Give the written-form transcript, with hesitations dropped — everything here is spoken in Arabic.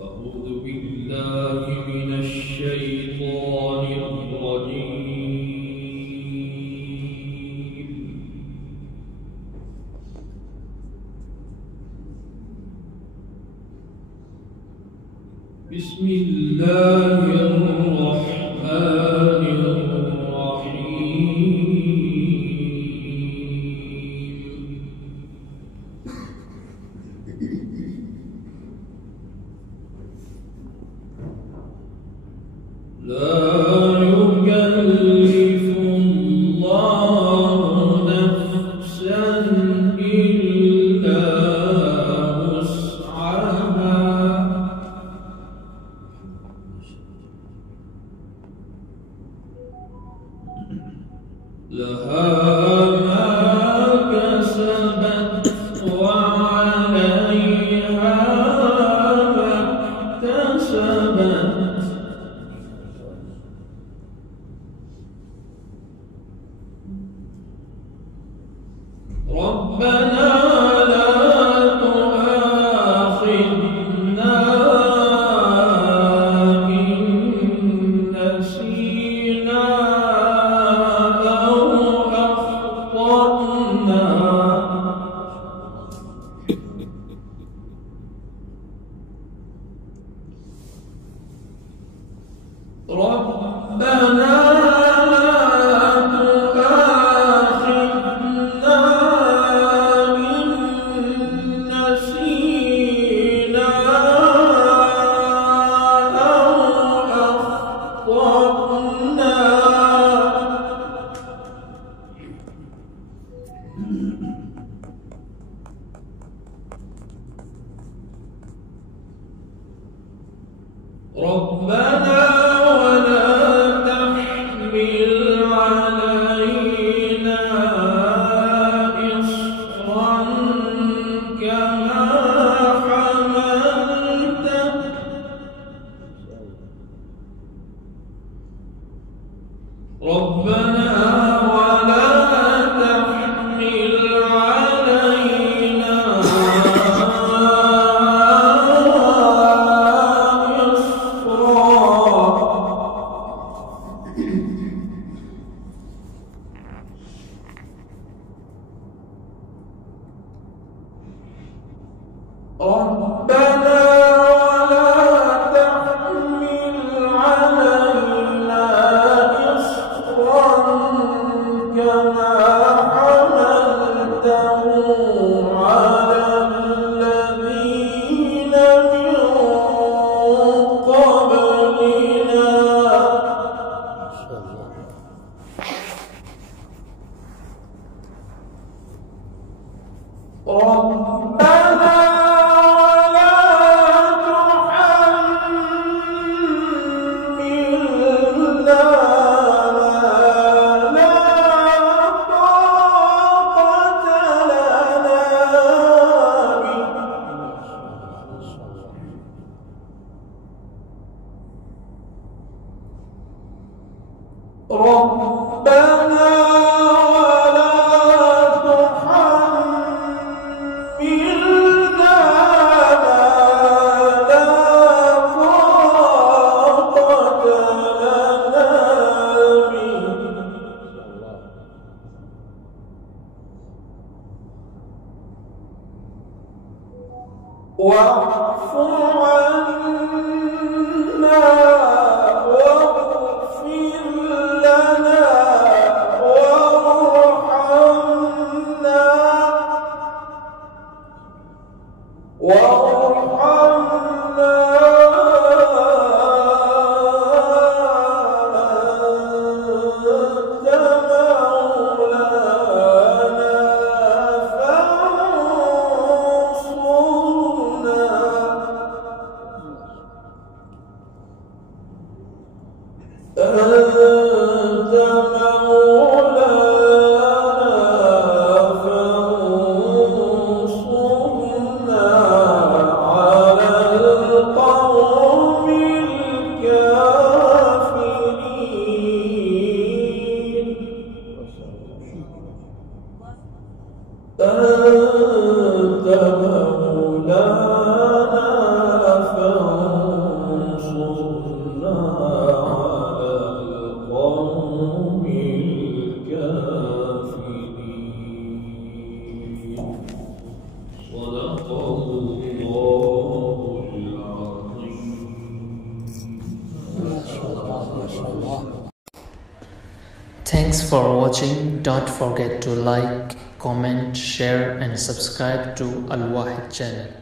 أعوذ بالله من الشيطان الرجيم. بسم الله الرحمن الرحيم. لا يكلف الله نفسا إلا وسعها لها ما كسبت وعليها ما اكتسبت. ربنا لا تؤاخذنا إن نسينا أو أخطأنا. ربنا ربنا ولا تحمل علينا إصرا كما حملته ربنا ولا تحمل علينا ربنا ولا تحمل علينا إصرا كما حملته على الذين من قبلنا. ربنا ربنا ولا تحملنا ما لا طاقة لنا به واعف عنا واغفر لنا وارحمنا أنت مولانا فانصرنا Thanks for watching. Don't forget to like, comment, share and subscribe to Al Wahid channel.